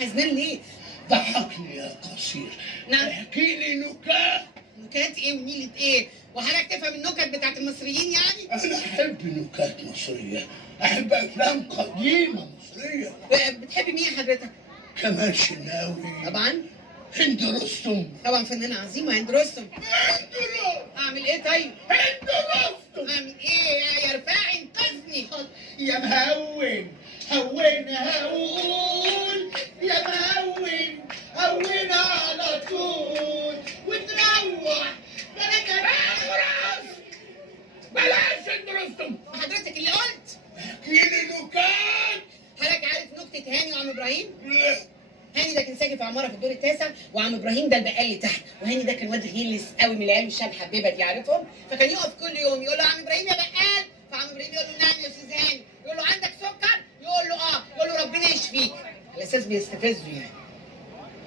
حزنان ليه؟ ضحكني يا قصير. نعم. احكي لي نكات. نكات ايه ونيلة ايه؟ وحضرتك تفهم النكت بتاعت المصريين يعني؟ انا احب نكات مصريه، احب افلام قديمه مصريه. بتحبي مين حضرتك؟ كمال شناوي. طبعا. هند رستم. طبعا فنانة عظيمة هند رستم. هند رستم. اعمل ايه طيب؟ هند رستم. اعمل ايه يا رفاعي انقذني؟ يا مهون هون هون يا مهون هون على طول وتروح بلاش هند رستم. حضرتك اللي قلت. احكي لي نكات. حضرتك عارف نكتة هاني وعم ابراهيم؟ لا. هاني ده كان ساكن في عماره في الدور التاسع، وعم ابراهيم ده البقال اللي تحت، وهاني ده كان واد غلس قوي من العيال والشاب حبيبه دي عارفهم، فكان يقف كل يوم يقول له عم ابراهيم يا بقال، فعم ابراهيم يقول له نعم يا استاذ هاني، يقول له عندك سكر؟ يقول له اه، يقول له ربنا يشفيك، على اساس بيستفزه يعني.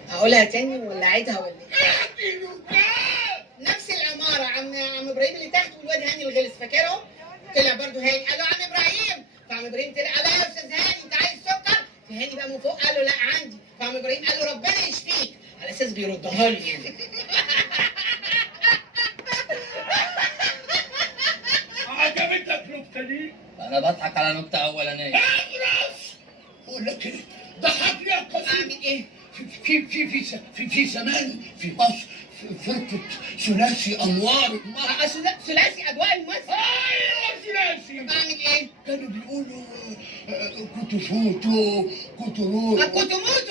هقولها تاني ولا اعيدها ولا ايه؟ احكي نكات. نفس العماره، عم ابراهيم اللي تحت والواد هاني الغلس فاكرهم؟ طلع برضه هاني قال له عم ابراهيم، فعم ابراهيم طلع قال له يا استاذ هاني انت عايز سكر؟ فهاني بقى من فوق قال له لا عندي، فعم ابراهيم قال له ربنا يشفيك، على اساس بيردها لي يعني. عجبتك نكته دي؟ انا بضحك على نكته اولانيه. اغرس. بقول لك ايه، ضحكني يا قصير. اعمل ايه؟ في زمان في مصر فرقة ثلاثي أنوار مصر. ثلاثي اضواء المصر. أيوة ثلاثي. بعمل ايه؟ كانوا بيقولوا كوتو فوتو كوتو رو. كنت موت